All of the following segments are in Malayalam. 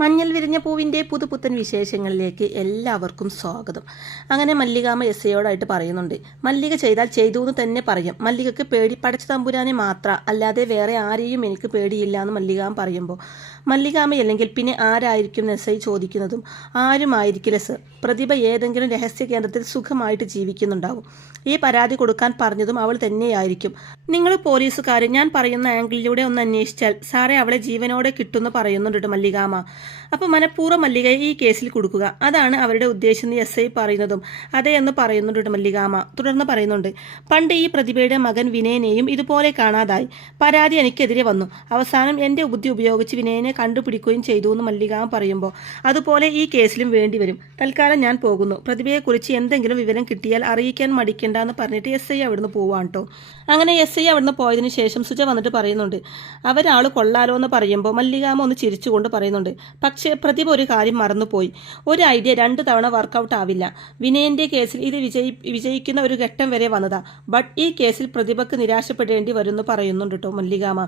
മഞ്ഞൾ വിരിഞ്ഞ പൂവിൻ്റെ പുതുപുത്തൻ വിശേഷങ്ങളിലേക്ക് എല്ലാവർക്കും സ്വാഗതം. അങ്ങനെ മല്ലികാമ്മ എസ് ഐയോടായിട്ട് പറയുന്നുണ്ട്, മല്ലിക ചെയ്താൽ ചെയ്തു എന്ന് തന്നെ പറയും. മല്ലികക്ക് പേടി പടച്ച തമ്പുരാനെ മാത്രം, അല്ലാതെ വേറെ ആരെയും എനിക്ക് പേടിയില്ല എന്ന് മല്ലികാമ്മ പറയുമ്പോൾ, മല്ലികാമ്മയല്ലെങ്കിൽ പിന്നെ ആരായിരിക്കും എസ് ഐ ചോദിക്കുന്നതും. ആരുമായിരിക്കില്ല സർ. പ്രതിഭ ഏതെങ്കിലും രഹസ്യ കേന്ദ്രത്തിൽ സുഖമായിട്ട് ജീവിക്കുന്നുണ്ടാവും. ഈ പരാതി കൊടുക്കാൻ പറഞ്ഞതും അവൾ തന്നെയായിരിക്കും. നിങ്ങൾ പോലീസുകാർ ഞാൻ പറയുന്ന ആംഗിളിലൂടെ ഒന്ന് അന്വേഷിച്ചാൽ സാറേ അവളെ ജീവനോടെ കിട്ടുമെന്ന് പറയുന്നുണ്ട് മല്ലികാമ്മ. അപ്പോൾ മനഃപൂർവ്വം മല്ലികയെ ഈ കേസിൽ കൊടുക്കുക, അതാണ് അവരുടെ ഉദ്ദേശം എന്ന് എസ് ഐ പറയുന്നതും അതേ എന്ന് പറയുന്നുണ്ട് മല്ലികാമ്മ. തുടർന്ന് പറയുന്നുണ്ട്, പണ്ട് ഈ പ്രതിഭയുടെ മകൻ വിനയനെയും ഇതുപോലെ കാണാതായി. പരാതി എനിക്കെതിരെ വന്നു. അവസാനം എൻ്റെ ബുദ്ധി ഉപയോഗിച്ച് വിനയനെ കണ്ടുപിടിക്കുകയും ചെയ്തു എന്ന് മല്ലികാമ്മ പറയുമ്പോൾ, അതുപോലെ ഈ കേസിലും വേണ്ടിവരും. തൽക്കാലം ഞാൻ പോകുന്നു. പ്രതിഭയെക്കുറിച്ച് എന്തെങ്കിലും വിവരം കിട്ടിയാൽ അറിയിക്കാൻ മടിക്കേണ്ടെന്ന് പറഞ്ഞിട്ട് എസ് ഐ അവിടുന്ന് പോവാണ് കേട്ടോ. അങ്ങനെ എസ് ഐ അവിടുന്ന് പോയതിനു ശേഷം സുജ വന്നിട്ട് പറയുന്നുണ്ട്, അവരാൾ കൊള്ളാലോ എന്ന് പറയുമ്പോൾ മല്ലികാമ്മ ഒന്ന് ചിരിച്ചുകൊണ്ട് പറയുന്നുണ്ട്, പക്ഷേ പ്രതിഭ ഒരു കാര്യം മറന്നുപോയി. ഒരു ഐഡിയ 2 തവണ വർക്കൗട്ട് ആവില്ല. വിനയന്റെ കേസിൽ ഇത് വിജയിക്കുന്ന ഒരു ഘട്ടം വരെ വന്നതാ. ബട്ട് ഈ കേസിൽ പ്രതിഭക്ക് നിരാശപ്പെടേണ്ടി വരുമെന്ന് പറയുന്നുണ്ട് കേട്ടോ മല്ലികാമ്മ.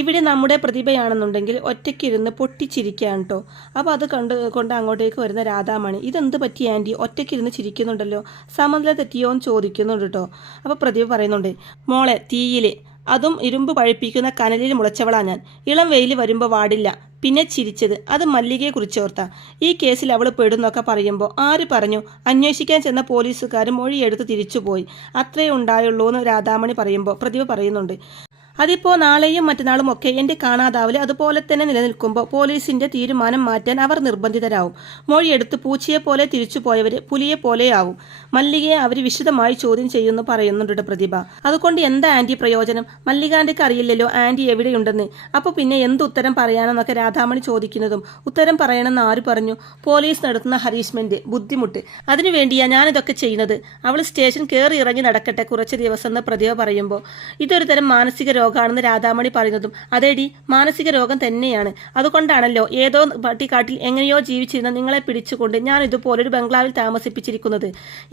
ഇവിടെ നമ്മുടെ പ്രതിഭയാണെന്നുണ്ടെങ്കിൽ ഒറ്റയ്ക്കിരുന്ന് പൊട്ടിച്ചിരിക്കുകയാണ് കേട്ടോ. അപ്പോൾ അത് കൊണ്ട് അങ്ങോട്ടേക്ക് വരുന്ന രാധാമണി, ഇതെന്ത് പറ്റി ആൻറ്റി, ഒറ്റയ്ക്കിരുന്ന് ചിരിക്കുന്നുണ്ടല്ലോ, സമനില തെറ്റിയോ എന്ന് ചോദിക്കുന്നുണ്ട് കേട്ടോ. അപ്പോൾ പ്രതിഭ പറയുന്നുണ്ട്, മോളെ തീയിൽ, അതും ഇരുമ്പ് പഴിപ്പിക്കുന്ന കനലിൽ മുളച്ചവളാ ഞാൻ. ഇളം വെയിൽ വരുമ്പോൾ വാടില്ല. പിന്നെ ചിരിച്ചത് അത് മല്ലികയെ കുറിച്ചോർത്താ. ഈ കേസിൽ അവൾ പെടുന്നൊക്കെ പറയുമ്പോൾ ആര് പറഞ്ഞു? അന്വേഷിക്കാൻ ചെന്ന പോലീസുകാർ മൊഴിയെടുത്ത് തിരിച്ചുപോയി. അത്രയേ ഉണ്ടായുള്ളൂ എന്ന് രാധാമണി പറയുമ്പോൾ പ്രതിഭ പറയുന്നുണ്ട്, അതിപ്പോൾ നാളെയും മറ്റന്നാളും ഒക്കെ എൻ്റെ കാണാതാവല് അതുപോലെ തന്നെ നിലനിൽക്കുമ്പോൾ പോലീസിന്റെ തീരുമാനം മാറ്റാൻ അവർ നിർബന്ധിതരാവും. മൊഴിയെടുത്ത് പൂച്ചയെപ്പോലെ തിരിച്ചുപോയവർ പുലിയെപ്പോലെയാവും. മല്ലികയെ അവർ വിശദമായി ചോദ്യം ചെയ്യുമെന്ന് പറയുന്നുണ്ട് പ്രതിഭ. അതുകൊണ്ട് എന്താ ആൻറ്റി പ്രയോജനം? മല്ലികാന്റെക്ക് അറിയില്ലല്ലോ ആൻറ്റി എവിടെയുണ്ടെന്ന്. അപ്പോൾ പിന്നെ എന്ത് ഉത്തരം പറയാനെന്നൊക്കെ രാധാമണി ചോദിക്കുന്നതും, ഉത്തരം പറയണമെന്ന് ആര് പറഞ്ഞു? പോലീസ് നടത്തുന്ന ഹരീഷ്മെന്റ്, ബുദ്ധിമുട്ട്, അതിനു വേണ്ടിയാ ഞാനിതൊക്കെ ചെയ്യുന്നത്. അവൾ സ്റ്റേഷൻ കയറി ഇറങ്ങി നടക്കട്ടെ കുറച്ച് ദിവസം എന്ന് പ്രതിഭ പറയുമ്പോൾ, ഇതൊരു തരം മാനസിക രോഗമാണെന്ന് രാധാമണി പറയുന്നതും, അതേടി മാനസിക രോഗം തന്നെയാണ്. അതുകൊണ്ടാണല്ലോ ഏതോ പട്ടിക്കാട്ടിൽ എങ്ങനെയോ ജീവിച്ചിരുന്ന നിങ്ങളെ പിടിച്ചുകൊണ്ട് ഞാൻ ഇതുപോലൊരു ബംഗ്ലാവിൽ താമസിപ്പിച്ചിരിക്കുന്നത്.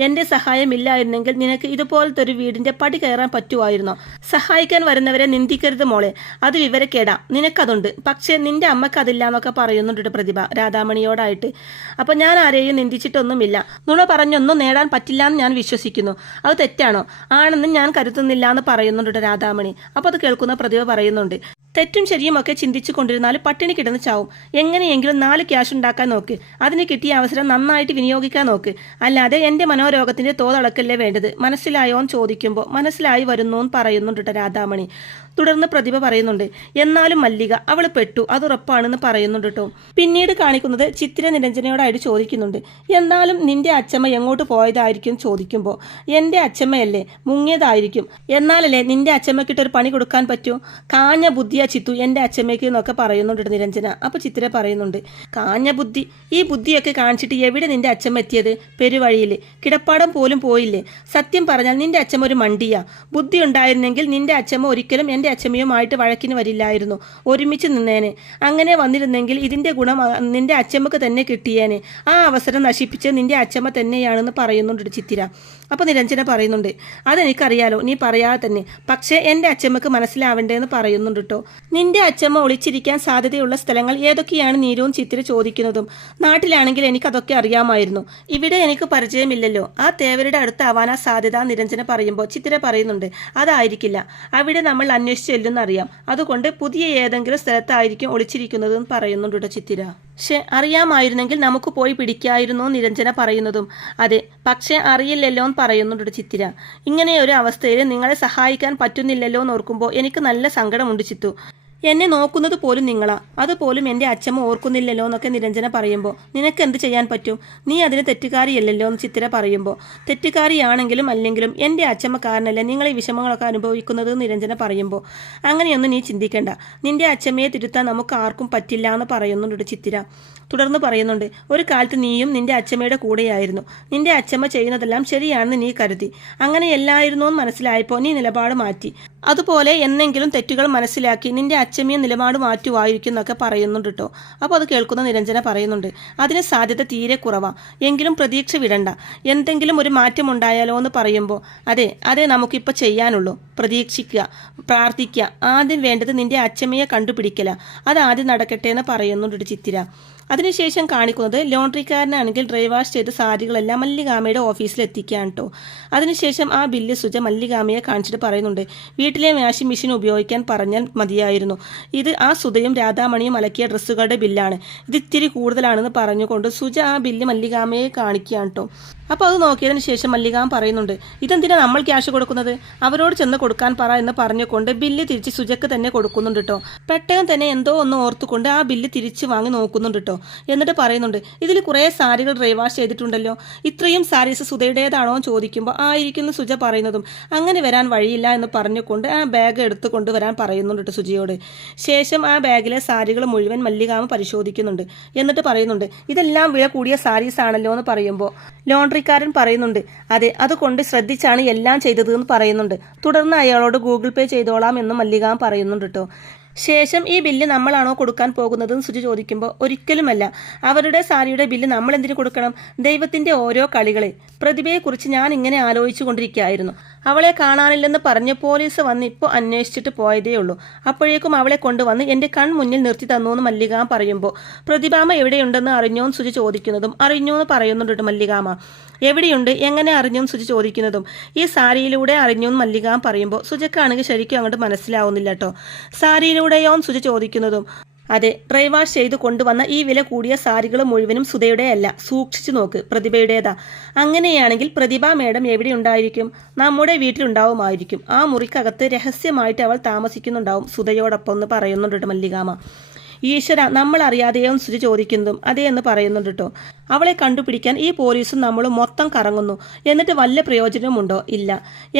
എൻ്റെ സഹായമില്ലായിരുന്നെങ്കിൽ നിനക്ക് ഇതുപോലത്തെ ഒരു വീടിന്റെ പടി കയറാൻ പറ്റുമായിരുന്നോ? സഹായിക്കാൻ വരുന്നവരെ നിന്ദിക്കരുത് മോളെ, അത് വിവരക്കേടാ. നിനക്കതുണ്ട്, പക്ഷേ നിന്റെ അമ്മക്ക് അതില്ല എന്നൊക്കെ പറയുന്നുണ്ട് പ്രതിഭ രാധാമണിയോടായിട്ട്. അപ്പം ഞാൻ ആരെയും നിന്ദിച്ചിട്ടൊന്നുമില്ല. നുണ പറഞ്ഞൊന്നും നേടാൻ പറ്റില്ല എന്ന് ഞാൻ വിശ്വസിക്കുന്നു. അത് തെറ്റാണോ? ആണെന്ന് ഞാൻ കരുതുന്നില്ല എന്ന് പറയുന്നുണ്ട് രാധാമണി. അപ്പോൾ അത് കേൾക്കുന്ന പ്രതിഭ പറയുന്നുണ്ട്, തെറ്റും ശരിയും ഒക്കെ ചിന്തിച്ചു കൊണ്ടിരുന്നാൽ പട്ടിണി കിടന്ന് ചാവും. എങ്ങനെയെങ്കിലും 4 ക്യാഷ് ഉണ്ടാക്കാൻ നോക്ക്. അതിന് കിട്ടിയ അവസരം നന്നായിട്ട് വിനിയോഗിക്കാൻ നോക്ക്. അല്ലാതെ എൻ്റെ മനോരോഗത്തിന്റെ തോതളക്കല്ലേ വേണ്ടത്. മനസ്സിലായോ എന്ന് ചോദിക്കുമ്പോൾ മനസ്സിലായി വരുന്നു എന്ന് പറയുന്നുണ്ട് രാധാമണി. തുടർന്ന് പ്രതിഭ പറയുന്നുണ്ട്, എന്നാലും മല്ലിക അവൾ പെട്ടു, അത് ഉറപ്പാണെന്ന് പറയുന്നുണ്ട് കേട്ടോ. പിന്നീട് കാണിക്കുന്നത് ചിത്ര നിരഞ്ജനയോടായിട്ട് ചോദിക്കുന്നുണ്ട്, എന്നാലും നിന്റെ അച്ഛമ്മ എങ്ങോട്ട് പോയതായിരിക്കും ചോദിക്കുമ്പോൾ, എൻ്റെ അച്ഛമ്മയല്ലേ, മുങ്ങിയതായിരിക്കും. എന്നാലല്ലേ നിന്റെ അച്ഛമ്മക്കിട്ടൊരു പണി കൊടുക്കാൻ പറ്റൂ? കാഞ്ഞ ബുദ്ധിയാ ചിത്തു എൻ്റെ അച്ഛമ്മയ്ക്ക് എന്നൊക്കെ പറയുന്നുണ്ട് നിരഞ്ജന. അപ്പോൾ ചിത്ര പറയുന്നുണ്ട്, കാഞ്ഞ ബുദ്ധി, ഈ ബുദ്ധിയൊക്കെ കാണിച്ചിട്ട് എവിടെ നിന്റെ അച്ഛമ്മ എത്തിയത്? പെരുവഴിയിൽ കിടപ്പാടം പോലും പോയില്ലേ? സത്യം പറഞ്ഞാൽ നിന്റെ അച്ഛമ്മ ഒരു മണ്ടിയാ. ബുദ്ധി ഉണ്ടായിരുന്നെങ്കിൽ നിന്റെ അച്ഛമ്മ ഒരിക്കലും എൻ്റെ അച്ഛമ്മയുമായിട്ട് വഴക്കിന് വരില്ലായിരുന്നു, ഒരുമിച്ച് നിന്നേനെ. അങ്ങനെ വന്നിരുന്നെങ്കിൽ ഇതിൻ്റെ ഗുണം നിന്റെ അച്ഛമ്മക്ക് തന്നെ കിട്ടിയേനെ. ആ അവസരം നശിപ്പിച്ച് നിന്റെ അച്ഛമ്മ തന്നെയാണെന്ന് പറയുന്നുണ്ട് ചിത്തിര. അപ്പോൾ നിരഞ്ജന പറയുന്നുണ്ട്, അതെനിക്കറിയാലോ, നീ പറയാതെ തന്നെ. പക്ഷേ എൻ്റെ അച്ഛമ്മക്ക് മനസ്സിലാവണ്ടേന്ന് പറയുന്നുണ്ട് കേട്ടോ. നിന്റെ അച്ഛമ്മ ഒളിച്ചിരിക്കാൻ സാധ്യതയുള്ള സ്ഥലങ്ങൾ ഏതൊക്കെയാണ് നീരവും ചിത്തിര ചോദിക്കുന്നതും. നാട്ടിലാണെങ്കിൽ എനിക്കതൊക്കെ അറിയാമായിരുന്നു, ഇവിടെ എനിക്ക് പരിചയമില്ലല്ലോ. ആ തേവരുടെ അടുത്താവാനാ സാധ്യത നിരഞ്ജന പറയുമ്പോൾ ചിത്തിര പറയുന്നുണ്ട്, അതായിരിക്കില്ല, അവിടെ നമ്മൾ അന്വേഷിച്ച് ചെല്ലുന്നറിയാം. അതുകൊണ്ട് പുതിയ ഏതെങ്കിലും സ്ഥലത്തായിരിക്കും ഒളിച്ചിരിക്കുന്നതെന്ന് പറയുന്നുണ്ട് ചിത്തിര. പക്ഷെ അറിയാമായിരുന്നെങ്കിൽ നമുക്ക് പോയി പിടിക്കായിരുന്നു നിരഞ്ജന പറയുന്നതും, അതെ, പക്ഷെ അറിയില്ലല്ലോ എന്ന് പറയുന്നുണ്ട് ചിത്തിര. ഇങ്ങനെയൊരു അവസ്ഥയിൽ നിങ്ങളെ സഹായിക്കാൻ പറ്റുന്നില്ലല്ലോ എന്ന് ഓർക്കുമ്പോൾ എനിക്ക് നല്ല സങ്കടമുണ്ട് ചിത്തു. എന്നെ നോക്കുന്നത് പോലും നിങ്ങളാ, അതുപോലും എൻ്റെ അച്ഛമ്മ ഓർക്കുന്നില്ലല്ലോ എന്നൊക്കെ നിരഞ്ജന പറയുമ്പോൾ, നിനക്ക് എന്ത് ചെയ്യാൻ പറ്റും? നീ അതിന് തെറ്റുകാരിയല്ലല്ലോ എന്ന് ചിത്തിര പറയുമ്പോൾ, തെറ്റുകാരിയാണെങ്കിലും അല്ലെങ്കിലും എൻ്റെ അച്ഛമ്മ കാരണമല്ല നിങ്ങൾ ഈ വിഷമങ്ങളൊക്കെ അനുഭവിക്കുന്നത് നിരഞ്ജന പറയുമ്പോൾ, അങ്ങനെയൊന്നും നീ ചിന്തിക്കേണ്ട. നിന്റെ അച്ഛമ്മയെ തിരുത്താൻ നമുക്ക് ആർക്കും പറ്റില്ല എന്ന് പറയുന്നുണ്ട് ചിത്തിര. തുടർന്ന് പറയുന്നുണ്ട്, ഒരു കാലത്ത് നീയും നിന്റെ അച്ഛമ്മയുടെ കൂടെയായിരുന്നു. നിന്റെ അച്ഛമ്മ ചെയ്യുന്നതെല്ലാം ശരിയാണെന്ന് നീ കരുതി. അങ്ങനെയല്ലായിരുന്നു എന്ന് മനസ്സിലായപ്പോൾ നീ നിലപാട് മാറ്റി. അതുപോലെ എന്നെങ്കിലും തെറ്റുകൾ മനസ്സിലാക്കി നിന്റെ അച്ചമ്മയും നിലപാട് മാറ്റുമായിരിക്കും എന്നൊക്കെ പറയുന്നുണ്ട് കേട്ടോ. അപ്പോൾ അത് കേൾക്കുന്ന നിരഞ്ജന പറയുന്നുണ്ട്, അതിന് സാധ്യത തീരെ കുറവാണ്, എങ്കിലും പ്രതീക്ഷ വിടണ്ട, എന്തെങ്കിലും ഒരു മാറ്റം ഉണ്ടായാലോ എന്ന് പറയുമ്പോൾ അതേ നമുക്കിപ്പോൾ ചെയ്യാനുള്ളൂ, പ്രതീക്ഷിക്കുക, പ്രാർത്ഥിക്കുക, ആദ്യം വേണ്ടത് നിന്റെ അച്ചമ്മയെ കണ്ടുപിടിക്കല, അത് ആദ്യം നടക്കട്ടെ എന്ന് പറയുന്നുണ്ട് ചിത്തിര. അതിനുശേഷം കാണിക്കുന്നത് ലോണ്ടറിക്കാരനാണെങ്കിൽ ഡ്രൈ വാഷ് ചെയ്ത സാരികളെല്ലാം മല്ലികാമയുടെ ഓഫീസിൽ എത്തിക്കുകയാണ് കേട്ടോ. അതിനുശേഷം ആ ബില്ല് സുജ മല്ലികാമയെ കാണിച്ചിട്ട് പറയുന്നുണ്ട്, വീട്ടിലെ വാഷിംഗ് മെഷീൻ ഉപയോഗിക്കാൻ പറഞ്ഞാൽ മതിയായിരുന്നു, ഇത് ആ സുധയും രാധാമണിയും അലക്കിയ ഡ്രസ്സുകളുടെ ബില്ലാണ്, ഇത് ഇത്തിരി കൂടുതലാണെന്ന് പറഞ്ഞുകൊണ്ട് സുജ ആ ബില്ല് മല്ലികാമയെ കാണിക്കുകയാണ് കേട്ടോ. അപ്പോൾ അത് നോക്കിയതിന് ശേഷം മല്ലികാം പറയുന്നുണ്ട്, ഇതെന്തിനാ നമ്മൾ ക്യാഷ് കൊടുക്കുന്നത്, അവരോട് ചെന്ന് കൊടുക്കാൻ പറ എന്ന് പറഞ്ഞുകൊണ്ട് ബില്ല് തിരിച്ച് സുജയ്ക്ക് തന്നെ കൊടുക്കുന്നുണ്ട് കേട്ടോ. പെട്ടെന്ന് തന്നെ എന്തോ ഒന്ന് ഓർത്തുകൊണ്ട് ആ ബില്ല് തിരിച്ച് വാങ്ങി നോക്കുന്നുണ്ട് കേട്ടോ. എന്നിട്ട് പറയുന്നുണ്ട്, ഇതിൽ കുറേ സാരികൾ ഡ്രൈ വാഷ് ചെയ്തിട്ടുണ്ടല്ലോ, ഇത്രയും സാരീസ് സുധയുടേതാണോ എന്ന് ചോദിക്കുമ്പോൾ ആയിരിക്കുന്നു സുജ പറയുന്നതും, അങ്ങനെ വരാൻ വഴിയില്ല എന്ന് പറഞ്ഞുകൊണ്ട് ആ ബാഗ് എടുത്തു കൊണ്ടുവരാൻ പറയുന്നുണ്ട് കേട്ടോ സുജയോട്. ശേഷം ആ ബാഗിലെ സാരികൾ മുഴുവൻ മല്ലികാമ പരിശോധിക്കുന്നുണ്ട്. എന്നിട്ട് പറയുന്നുണ്ട്, ഇതെല്ലാം വില കൂടിയ സാരീസ് ആണല്ലോ എന്ന് പറയുമ്പോൾ ലോണ്ടറിക്കാരൻ പറയുന്നുണ്ട്, അതുകൊണ്ട് ശ്രദ്ധിച്ചാണ് എല്ലാം ചെയ്തതെന്ന് പറയുന്നുണ്ട്. തുടർന്ന് അയാളോട് ഗൂഗിൾ പേ ചെയ്തോളാം എന്നും മല്ലികാം പറയുന്നുണ്ട് കേട്ടോ. ശേഷം ഈ ബില്ല് നമ്മളാണോ കൊടുക്കാൻ പോകുന്നതെന്ന് സുജി ചോദിക്കുമ്പോൾ ഒരിക്കലുമല്ല, അവരുടെ സാരിയുടെ ബില്ല് നമ്മൾ എന്തിനു കൊടുക്കണം, ദൈവത്തിന്റെ ഓരോ കളികളെ. പ്രതിഭയെക്കുറിച്ച് ഞാൻ ഇങ്ങനെ ആലോചിച്ചു കൊണ്ടിരിക്കുകയായിരുന്നു, അവളെ കാണാനില്ലെന്ന് പറഞ്ഞ് പോലീസ് വന്ന് ഇപ്പോൾ അന്വേഷിച്ചിട്ട് പോയതേ ഉള്ളൂ, അപ്പോഴേക്കും അവളെ കൊണ്ടുവന്ന് എൻ്റെ കൺമുന്നിൽ നിർത്തി തന്നു എന്ന് മല്ലികാമ പറയുമ്പോൾ പ്രതിഭാമ എവിടെയുണ്ടെന്ന് അറിഞ്ഞോന്ന് സുജി ചോദിക്കുന്നതും അറിഞ്ഞു എന്ന് പറയുന്നുണ്ട് മല്ലികാമ. എവിടെയുണ്ട്, എങ്ങനെ അറിഞ്ഞും സുജി ചോദിക്കുന്നതും ഈ സാരിയിലൂടെ അറിഞ്ഞും മല്ലികാം പറയുമ്പോൾ സുജക്കാണെങ്കിൽ ശരിക്കും അങ്ങോട്ട് മനസ്സിലാവുന്നില്ല കേട്ടോ. സാരിയിലൂടെയോ സുജി ചോദിക്കുന്നതും ഡ്രൈ വാഷ് ചെയ്ത് കൊണ്ടുവന്ന ഈ വില കൂടിയ സാരികൾ മുഴുവനും സുധയുടെ അല്ല, സൂക്ഷിച്ചു നോക്ക്, പ്രതിഭയുടേതാ. അങ്ങനെയാണെങ്കിൽ പ്രതിഭ മേഡം എവിടെ ഉണ്ടായിരിക്കും, നമ്മുടെ വീട്ടിലുണ്ടാവുമായിരിക്കും, ആ മുറിക്കകത്ത് രഹസ്യമായിട്ട് അവൾ താമസിക്കുന്നുണ്ടാവും സുധയോടൊപ്പം എന്ന് പറയുന്നുണ്ട് മല്ലികാമ. ഈശ്വര, നമ്മൾ അറിയാതെയോ സുജി ചോദിക്കുന്നതും എന്ന് പറയുന്നുണ്ട് കേട്ടോ. അവളെ കണ്ടുപിടിക്കാൻ ഈ പോലീസും നമ്മളും മൊത്തം കറങ്ങുന്നു, എന്നിട്ട് വല്ല പ്രയോജനമുണ്ടോ, ഇല്ല.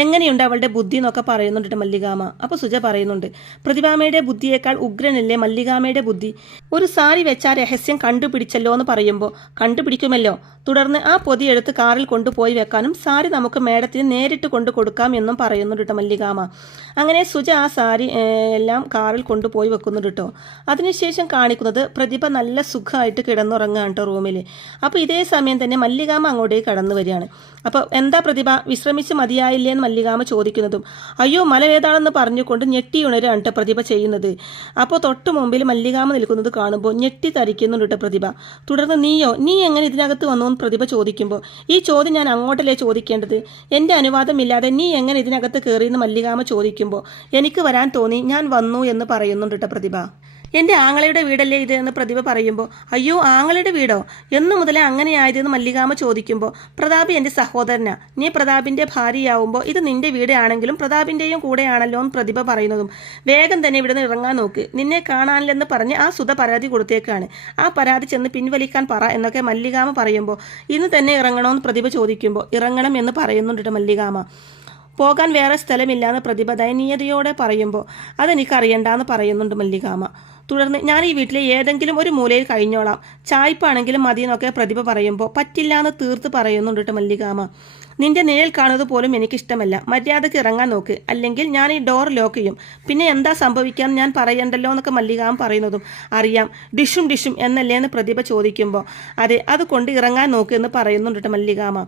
എങ്ങനെയുണ്ട് അവളുടെ ബുദ്ധി എന്നൊക്കെ പറയുന്നുണ്ട് മല്ലികാമ. അപ്പോൾ സുജ പറയുന്നുണ്ട്, പ്രതിഭാമയുടെ ബുദ്ധിയേക്കാൾ ഉഗ്രനല്ലേ മല്ലികാമയുടെ ബുദ്ധി, ഒരു സാരി വെച്ചാൽ രഹസ്യം കണ്ടുപിടിച്ചല്ലോ എന്ന് പറയുമ്പോൾ കണ്ടുപിടിക്കുമല്ലോ, തുടർന്ന് ആ പൊതിയെടുത്ത് കാറിൽ കൊണ്ടുപോയി വെക്കാനും സാരി നമുക്ക് മേഡത്തിന് നേരിട്ട് കൊണ്ടു കൊടുക്കാം എന്നും പറയുന്നുണ്ട് മല്ലികാമ. അങ്ങനെ സുജ ആ സാരി എല്ലാം കാറിൽ കൊണ്ടുപോയി വെക്കുന്നുണ്ട് കേട്ടോ. അതിനുശേഷം കാണിക്കുന്നത് പ്രതിഭ നല്ല സുഖമായിട്ട് കിടന്നുറങ്ങുകയാണ് കേട്ടോ റൂമിൽ. അപ്പോൾ ഇതേ സമയം തന്നെ മല്ലികാമ അങ്ങോട്ടേക്ക് കടന്നു വരികയാണ്. അപ്പോൾ എന്താ പ്രതിഭ, വിശ്രമിച്ച് മതിയായില്ലേ എന്ന് മല്ലികാമ ചോദിക്കുന്നതും അയ്യോ മലവേതാണെന്ന് പറഞ്ഞുകൊണ്ട് ഞെട്ടി ഉണരാണ് കേട്ടോ പ്രതിഭ ചെയ്യുന്നത്. അപ്പോൾ തൊട്ട് മുമ്പിൽ മല്ലികാമ നിൽക്കുന്നത് കാണുമ്പോൾ ഞെട്ടി തരിക്കുന്നുണ്ട് കേട്ടോ പ്രതിഭ. തുടർന്ന് നീ എങ്ങനെ ഇതിനകത്ത് വന്നു എന്ന് പ്രതിഭ ചോദിക്കുമ്പോൾ ഈ ചോദ്യം ഞാൻ അങ്ങോട്ടല്ലേ ചോദിക്കേണ്ടത്, എൻ്റെ അനുവാദമില്ലാതെ നീ എങ്ങനെ ഇതിനകത്ത് കയറിയെന്ന് മല്ലികാമ ചോദിക്കുമ്പോൾ എനിക്ക് വരാൻ തോന്നി, ഞാൻ വന്നു എന്ന് പറയുന്നുണ്ട് കേട്ടോ പ്രതിഭ. എൻ്റെ ആങ്ങളയുടെ വീടല്ലേ ഇത് എന്ന് പ്രതിഭ പറയുമ്പോൾ അയ്യോ ആങ്ങളയുടെ വീടോ, എന്നു മുതലേ അങ്ങനെയായതെന്ന് മല്ലികാമ ചോദിക്കുമ്പോൾ പ്രതാപ് എൻ്റെ സഹോദരനാ, നീ പ്രതാപിൻ്റെ ഭാര്യയാവുമ്പോൾ ഇത് നിന്റെ വീടാണെങ്കിലും പ്രതാപിൻ്റെയും കൂടെയാണല്ലോ എന്ന് പ്രതിഭ പറയുന്നതും വേഗം തന്നെ ഇവിടെ നിന്ന് ഇറങ്ങാൻ നോക്ക്, നിന്നെ കാണാനില്ലെന്ന് പറഞ്ഞ് ആ സുധ പരാതി കൊടുത്തേക്കാണ്, ആ പരാതി ചെന്ന് പിൻവലിക്കാൻ പറ എന്നൊക്കെ മല്ലികാമ പറയുമ്പോൾ ഇന്ന് തന്നെ ഇറങ്ങണമെന്ന് പ്രതിഭ ചോദിക്കുമ്പോൾ ഇറങ്ങണം എന്ന് പറയുന്നുണ്ട് മല്ലികാമ. പോകാൻ വേറെ സ്ഥലമില്ലാന്ന് പ്രതിഭ ദയനീയതയോടെ പറയുമ്പോൾ അതെനിക്കറിയണ്ടെന്ന് പറയുന്നുണ്ട് മല്ലികാമ. തുടർന്ന് ഞാൻ ഈ വീട്ടിലെ ഏതെങ്കിലും ഒരു മൂലയിൽ കഴിഞ്ഞോളാം, ചായ്പാണെങ്കിലും മതിയെന്നൊക്കെ പ്രതിഭ പറയുമ്പോൾ പറ്റില്ലാന്ന് തീർത്ത് പറയുന്നുണ്ട് മല്ലികാമ. നിന്റെ നിഴൽ കാണുന്നത് പോലും എനിക്കിഷ്ടമല്ല, മര്യാദക്ക് ഇറങ്ങാൻ നോക്ക്, അല്ലെങ്കിൽ ഞാൻ ഈ ഡോർ ലോക്ക് ചെയ്യും, പിന്നെ എന്താ സംഭവിക്കാമെന്ന് ഞാൻ പറയണ്ടല്ലോ എന്നൊക്കെ മല്ലികാമ പറയുന്നതും അറിയാം, ഡിഷും എന്നല്ലേ എന്ന് പ്രതിഭ ചോദിക്കുമ്പോൾ അതുകൊണ്ട് ഇറങ്ങാൻ നോക്ക് എന്ന് പറയുന്നുണ്ട് മല്ലികാമ.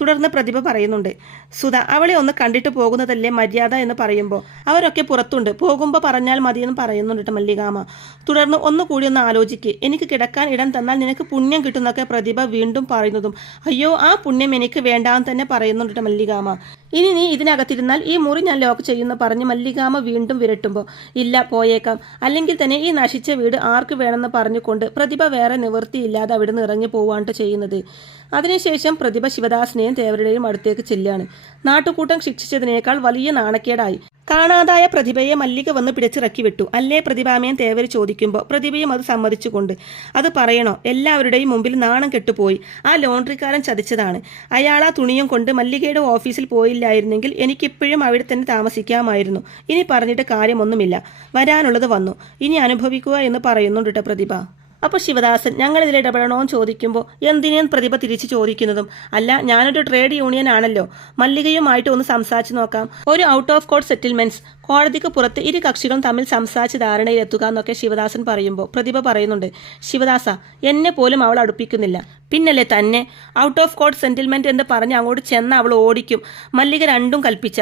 തുടർന്ന് പ്രതിഭ പറയുന്നുണ്ട്, സുധ അവളെ ഒന്ന് കണ്ടിട്ട് പോകുന്നതല്ലേ മര്യാദ എന്ന് പറയുമ്പോൾ അവരൊക്കെ പുറത്തുണ്ട്, പോകുമ്പോൾ പറഞ്ഞാൽ മതിയെന്ന് പറയുന്നുണ്ട് മല്ലികാമ. തുടർന്ന് ഒന്നുകൂടി ഒന്ന് ആലോചിക്ക്, എനിക്ക് കിടക്കാൻ ഇടം തന്നാൽ നിനക്ക് പുണ്യം കിട്ടുന്നൊക്കെ പ്രതിഭ വീണ്ടും പറയുന്നതും അയ്യോ ആ പുണ്യം എനിക്ക് വേണ്ടാന്ന് തന്നെ പറയുന്നുണ്ട് മല്ലികാമ. ഇനി നീ ഇതിനകത്തിരുന്നാൽ ഈ മുറി ഞാൻ ലോക്ക് ചെയ്യുന്ന പറഞ്ഞ് മല്ലികാമ വീണ്ടും വിരട്ടുമ്പോൾ ഇല്ല പോയേക്കാം, അല്ലെങ്കിൽ തന്നെ ഈ നശിച്ച വീട് ആർക്ക് വേണമെന്ന് പറഞ്ഞുകൊണ്ട് പ്രതിഭ വേറെ നിവൃത്തിയില്ലാതെ അവിടെ നിന്ന് ഇറങ്ങി പോവാണ് ചെയ്യുന്നത്. അതിനുശേഷം പ്രതിഭ ശിവദാസിനെയും തേവരുടെയും അടുത്തേക്ക് ചെല്ലുകയാണ്. നാട്ടുകൂട്ടം ശിക്ഷിച്ചതിനേക്കാൾ വലിയ നാണക്കേടായി. കാണാതായ പ്രതിഭയെ മല്ലിക വന്ന് പിടിച്ചിറക്കി വിട്ടു അല്ലേ പ്രതിഭാമയും തേവര് ചോദിക്കുമ്പോൾ പ്രതിഭയും അത് സമ്മതിച്ചുകൊണ്ട് അത് പറയണോ, എല്ലാവരുടെയും മുമ്പിൽ നാണം കെട്ടുപോയി, ആ ലോണ്ടറിക്കാരൻ ചതിച്ചതാണ്, അയാൾ ആ തുണിയും കൊണ്ട് മല്ലികയുടെ ഓഫീസിൽ പോയില്ലായിരുന്നെങ്കിൽ എനിക്കിപ്പോഴും അവിടെ തന്നെ താമസിക്കാമായിരുന്നു, ഇനി പറഞ്ഞിട്ട് കാര്യമൊന്നുമില്ല, വരാനുള്ളത് വന്നു, ഇനി അനുഭവിക്കുക എന്ന് പറയുന്നുണ്ട് പ്രതിഭ. അപ്പോൾ ശിവദാസൻ ഞങ്ങളിതിൽ ഇടപെടണമെന്ന് ചോദിക്കുമ്പോൾ എന്തിനേന്ന് പ്രതിഭ തിരിച്ചു ചോദിക്കുന്നതും അല്ല ഞാനൊരു ട്രേഡ് യൂണിയൻ ആണല്ലോ, മല്ലികയുമായിട്ട് ഒന്ന് സംസാരിച്ച് നോക്കാം, ഒരു ഔട്ട് ഓഫ് കോർട്ട് സെറ്റിൽമെന്റ്സ് കോടതിക്ക് പുറത്ത് ഇരു കക്ഷികളും തമ്മിൽ സംസാരിച്ച് ധാരണയിലെത്തുക എന്നൊക്കെ ശിവദാസൻ പറയുമ്പോൾ പ്രതിഭ പറയുന്നുണ്ട്, ശിവദാസ, എന്നെ പോലും അവൾ അടുപ്പിക്കുന്നില്ല, പിന്നല്ലേ തന്നെ ഔട്ട് ഓഫ് കോർട്ട് സെറ്റിൽമെന്റ് എന്ന് പറഞ്ഞ് അങ്ങോട്ട് ചെന്ന് അവൾ ഓടിക്കും. മല്ലിക രണ്ടും കൽപ്പിച്ച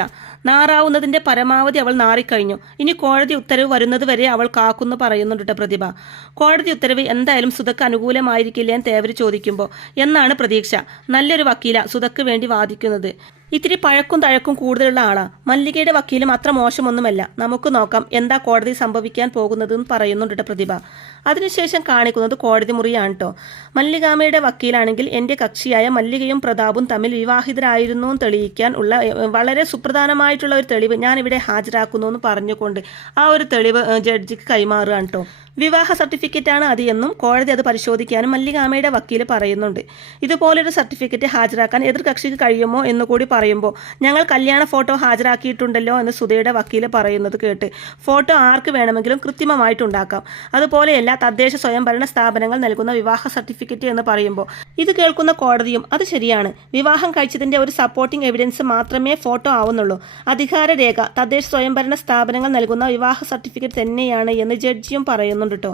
നാറാവുന്നതിന്റെ പരമാവധി അവൾ നാറിക്കഴിഞ്ഞു. ഇനി കോടതി ഉത്തരവ് വരുന്നത് വരെ അവൾ കാക്കുന്നു പറയുന്നുണ്ട് പ്രതിഭ. കോടതി ഉത്തരവ് എന്തായാലും സുധക്ക് അനുകൂലമായിരിക്കില്ലേ എന്ന് തേവര് ചോദിക്കുമ്പോൾ എന്നാണ് പ്രതീക്ഷ. നല്ലൊരു വക്കീല സുധക്ക് വേണ്ടി വാദിക്കുന്നത്. ഇത്തിരി പഴക്കും തഴക്കും കൂടുതലുള്ള ആളാ. മല്ലികയുടെ വക്കീലും അത്ര മോശമൊന്നുമല്ല. നമുക്ക് നോക്കാം എന്താ കോടതി സംഭവിക്കാൻ പോകുന്നതെന്ന് പറയുന്നുണ്ട് പ്രതിഭ. അതിനുശേഷം കാണിക്കുന്നത് കോടതി മുറിയാണ് കേട്ടോ. മല്ലികാമയുടെ വക്കീലാണെങ്കിൽ എൻ്റെ കക്ഷിയായ മല്ലികയും പ്രതാപും തമ്മിൽ വിവാഹിതരായിരുന്നു തെളിയിക്കാൻ ഉള്ള വളരെ സുപ്രധാനമായിട്ടുള്ള ഒരു തെളിവ് ഞാൻ ഇവിടെ ഹാജരാക്കുന്നു എന്ന് പറഞ്ഞുകൊണ്ട് ആ ഒരു തെളിവ് ജഡ്ജിക്ക് കൈമാറുകയാണ് കേട്ടോ. വിവാഹ സർട്ടിഫിക്കറ്റാണ് അത് എന്നും കോടതി അത് പരിശോധിക്കാനും മല്ലികാമയുടെ വക്കീൽ പറയുന്നുണ്ട്. ഇതുപോലൊരു സർട്ടിഫിക്കറ്റ് ഹാജരാക്കാൻ എതിർകക്ഷിക്ക് കഴിയുമോ എന്ന് കൂടി പറയുമ്പോൾ ഞങ്ങൾ കല്യാണ ഫോട്ടോ ഹാജരാക്കിയിട്ടുണ്ടല്ലോ എന്ന് സുധയുടെ വക്കീൽ പറയുന്നത് കേട്ട് ഫോട്ടോ ആർക്ക് വേണമെങ്കിലും കൃത്രിമമായിട്ടുണ്ടാക്കാം. അതുപോലെയല്ല തദ്ദേശ സ്വയംഭരണ സ്ഥാപനങ്ങൾ നൽകുന്ന വിവാഹ സർട്ടിഫിക്കറ്റ് എന്ന് പറയുമ്പോൾ ഇത് കേൾക്കുന്ന കോടതിയും അത് ശരിയാണ്, വിവാഹം കഴിച്ചതിന്റെ ഒരു സപ്പോർട്ടിംഗ് എവിഡൻസ് മാത്രമേ ഫോട്ടോ ആവുന്നുള്ളൂ, അധികാരരേഖ തദ്ദേശ സ്വയംഭരണ സ്ഥാപനങ്ങൾ നൽകുന്ന വിവാഹ സർട്ടിഫിക്കറ്റ് തന്നെയാണ് എന്ന് ജഡ്ജിയും പറയുന്നുണ്ട് കേട്ടോ.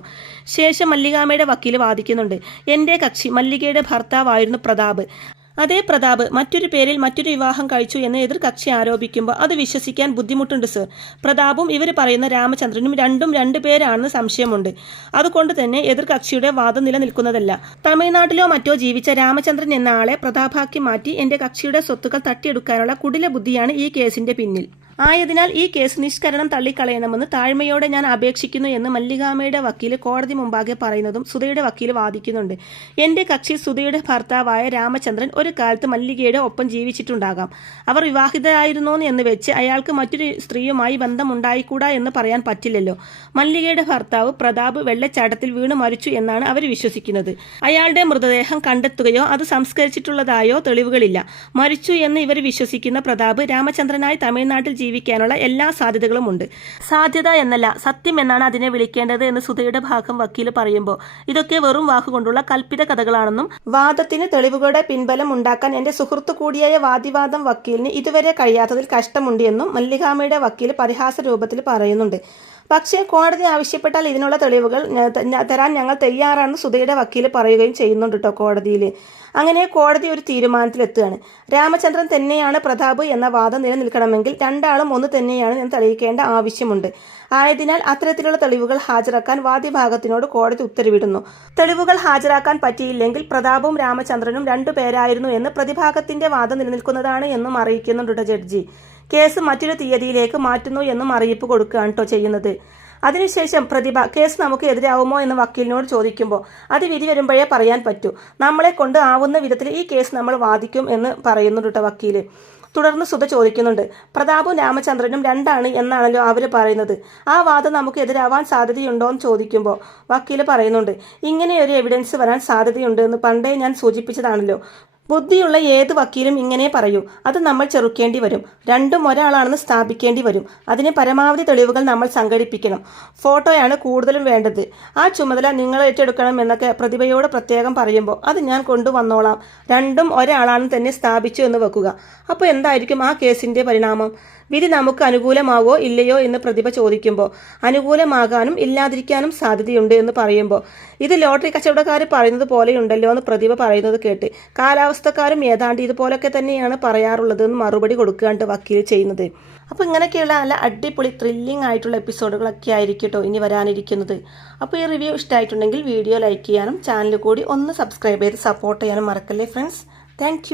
ശേഷം മല്ലികാമയുടെ വക്കീൽ വാദിക്കുന്നുണ്ട്, എൻ്റെ കക്ഷി മല്ലികയുടെ ഭർത്താവായിരുന്നു പ്രതാപ്. അതേ പ്രതാപ് മറ്റൊരു പേരിൽ മറ്റൊരു വിവാഹം കഴിച്ചു എന്ന് എതിർ കക്ഷി ആരോപിക്കുമ്പോൾ അത് വിശ്വസിക്കാൻ ബുദ്ധിമുട്ടുണ്ട് സർ. പ്രതാപും ഇവർ പറയുന്ന രാമചന്ദ്രനും രണ്ട് പേരാണെന്ന് സംശയമുണ്ട്. അതുകൊണ്ട് തന്നെ എതിർ കക്ഷിയുടെ വാദം നിലനിൽക്കുന്നതല്ല. തമിഴ്നാട്ടിലോ മറ്റോ ജീവിച്ച രാമചന്ദ്രൻ എന്ന ആളെ പ്രതാപാക്കി മാറ്റി എൻ്റെ കക്ഷിയുടെ സ്വത്തുക്കൾ തട്ടിയെടുക്കാനുള്ള കുടില ബുദ്ധിയാണ് ഈ കേസിന്റെ പിന്നിൽ. ആയതിനാൽ ഈ കേസ് നിഷ്കരണം തള്ളിക്കളയണമെന്ന് താഴ്മയോടെ ഞാൻ അപേക്ഷിക്കുന്നു എന്ന് മല്ലികാമയുടെ വക്കീൽ കോടതി മുമ്പാകെ പറയുന്നതും സുധയുടെ വക്കീൽ വാദിക്കുന്നുണ്ട്. എൻ്റെ കക്ഷി സുധയുടെ ഭർത്താവായ രാമചന്ദ്രൻ ഒരു കാലത്ത് മല്ലികയുടെ ഒപ്പം ജീവിച്ചിട്ടുണ്ടാകാം. അവർ വിവാഹിതരായിരുന്നു എന്ന് വെച്ച് അയാൾക്ക് മറ്റൊരു സ്ത്രീയുമായി ബന്ധമുണ്ടായിക്കൂടാ എന്ന് പറയാൻ പറ്റില്ലല്ലോ. മല്ലികയുടെ ഭർത്താവ് പ്രതാപ് വെള്ളച്ചാട്ടത്തിൽ വീണ് മരിച്ചു എന്നാണ് അവർ വിശ്വസിക്കുന്നത്. അയാളുടെ മൃതദേഹം കണ്ടെത്തുകയോ അത് സംസ്കരിച്ചിട്ടുള്ളതായോ തെളിവുകളില്ല. മരിച്ചു എന്ന് ഇവർ വിശ്വസിക്കുന്ന പ്രതാപ് രാമചന്ദ്രനായി തമിഴ്നാട്ടിൽ ജീവിക്കാനുള്ള എല്ലാ സാധ്യതകളുമുണ്ട്. സാധ്യത എന്നല്ല സത്യം എന്നാണ് അതിനെ വിളിക്കേണ്ടത് എന്ന് സുധയുടെ ഭാഗം വക്കീൽ പറയുമ്പോൾ ഇതൊക്കെ വെറും വാക്കുകൊണ്ടുള്ള കൽപ്പിത കഥകളാണെന്നും വാദത്തിന് തെളിവുകളുടെ പിൻബലം ഉണ്ടാക്കാൻ എൻ്റെ സുഹൃത്തു കൂടിയായ വാദിവാദം വക്കീലിന് ഇതുവരെ കഴിയാത്തതിൽ കഷ്ടമുണ്ട് എന്നും മല്ലികാമയുടെ വക്കീൽ പരിഹാസ രൂപത്തിൽ പറയുന്നുണ്ട്. പക്ഷേ കോടതി ആവശ്യപ്പെട്ടാൽ ഇതിനുള്ള തെളിവുകൾ തരാൻ ഞങ്ങൾ തയ്യാറാണെന്ന് സുധയുടെ വക്കീൽ പറയുകയും ചെയ്യുന്നുണ്ട് കേട്ടോ കോടതിയിൽ. അങ്ങനെ കോടതി ഒരു തീരുമാനത്തിലെത്തുകയാണ്. രാമചന്ദ്രൻ തന്നെയാണ് പ്രതാപ് എന്ന വാദം നിലനിൽക്കണമെങ്കിൽ രണ്ടാളും ഒന്ന് തന്നെയാണ് എന്ന് തെളിയിക്കേണ്ട ആവശ്യമുണ്ട്. ആയതിനാൽ അത്തരത്തിലുള്ള തെളിവുകൾ ഹാജരാക്കാൻ വാദിഭാഗത്തിനോട് കോടതി ഉത്തരവിടുന്നു. തെളിവുകൾ ഹാജരാക്കാൻ പറ്റിയില്ലെങ്കിൽ പ്രതാപും രാമചന്ദ്രനും രണ്ടുപേരായിരുന്നു എന്ന് പ്രതിഭാഗത്തിന്റെ വാദം നിലനിൽക്കുന്നതാണ് എന്നും അറിയിക്കുന്നുണ്ട് ജഡ്ജി. കേസ് മറ്റൊരു തീയതിയിലേക്ക് മാറ്റുന്നു എന്നും അറിയിപ്പ് കൊടുക്കുകയാണ് കേട്ടോ ചെയ്യുന്നത്. അതിനുശേഷം പ്രതിഭ കേസ് നമുക്ക് എതിരാവുമോ എന്ന് വക്കീലിനോട് ചോദിക്കുമ്പോൾ അത് വിധി വരുമ്പോഴേ പറയാൻ പറ്റൂ, നമ്മളെ കൊണ്ട് ആവുന്ന വിധത്തിൽ ഈ കേസ് നമ്മൾ വാദിക്കും എന്ന് പറയുന്നുണ്ട് കേട്ടോ വക്കീല്. തുടർന്ന് സുധ ചോദിക്കുന്നുണ്ട്, പ്രതാപും രാമചന്ദ്രനും രണ്ടാണ് എന്നാണല്ലോ അവർ പറയുന്നത്, ആ വാദം നമുക്ക് എതിരാവാൻ സാധ്യതയുണ്ടോ എന്ന് ചോദിക്കുമ്പോൾ വക്കീല് പറയുന്നുണ്ട്, ഇങ്ങനെയൊരു എവിഡൻസ് വരാൻ സാധ്യതയുണ്ട് എന്ന് പണ്ടേ ഞാൻ സൂചിപ്പിച്ചതാണല്ലോ. ബുദ്ധിയുള്ള ഏത് വക്കീലും ഇങ്ങനെ പറയൂ, അത് നമ്മൾ ചെറുക്കേണ്ടി വരും, രണ്ടും ഒരാളാണെന്ന് സ്ഥാപിക്കേണ്ടി വരും. അതിന് പരമാവധി തെളിവുകൾ നമ്മൾ സംഘടിപ്പിക്കണം. ഫോട്ടോയാണ് കൂടുതലും വേണ്ടത്. ആ ചുമതല നിങ്ങൾ ഏറ്റെടുക്കണം എന്നൊക്കെ പ്രതിഭയോട് പ്രത്യേകം പറയുമ്പോൾ അത് ഞാൻ കൊണ്ടുവന്നോളാം, രണ്ടും ഒരാളാണെന്ന് തന്നെ സ്ഥാപിച്ചു എന്ന് വെക്കുക. അപ്പോൾ എന്തായിരിക്കും ആ കേസിന്റെ പരിണാമം? വിധി നമുക്ക് അനുകൂലമാവോ ഇല്ലയോ എന്ന് പ്രതിഭ ചോദിക്കുമ്പോൾ അനുകൂലമാകാനും ഇല്ലാതിരിക്കാനും സാധ്യതയുണ്ട് എന്ന് പറയുമ്പോൾ ഇത് ലോട്ടറി കച്ചവടക്കാർ പറയുന്നത് പോലെയുണ്ടല്ലോ എന്ന് പ്രതിഭ പറയുന്നത് കേട്ട് കാലാവസ്ഥക്കാരും ഏതാണ്ട് ഇതുപോലൊക്കെ തന്നെയാണ് പറയാറുള്ളത് എന്ന് മറുപടി കൊടുക്കുകയാണ് വക്കീൽ ചെയ്യുന്നത്. അപ്പോൾ ഇങ്ങനെയൊക്കെയുള്ള നല്ല അടിപൊളി ത്രില്ലിംഗ് ആയിട്ടുള്ള എപ്പിസോഡുകളൊക്കെ ആയിരിക്കും കേട്ടോ ഇനി വരാനിരിക്കുന്നത്. അപ്പോൾ ഈ റിവ്യൂ ഇഷ്ടമായിട്ടുണ്ടെങ്കിൽ വീഡിയോ ലൈക്ക് ചെയ്യാനും ചാനൽ കൂടി ഒന്ന് സബ്സ്ക്രൈബ് ചെയ്ത് സപ്പോർട്ട് ചെയ്യാനും മറക്കല്ലേ ഫ്രണ്ട്സ്. താങ്ക്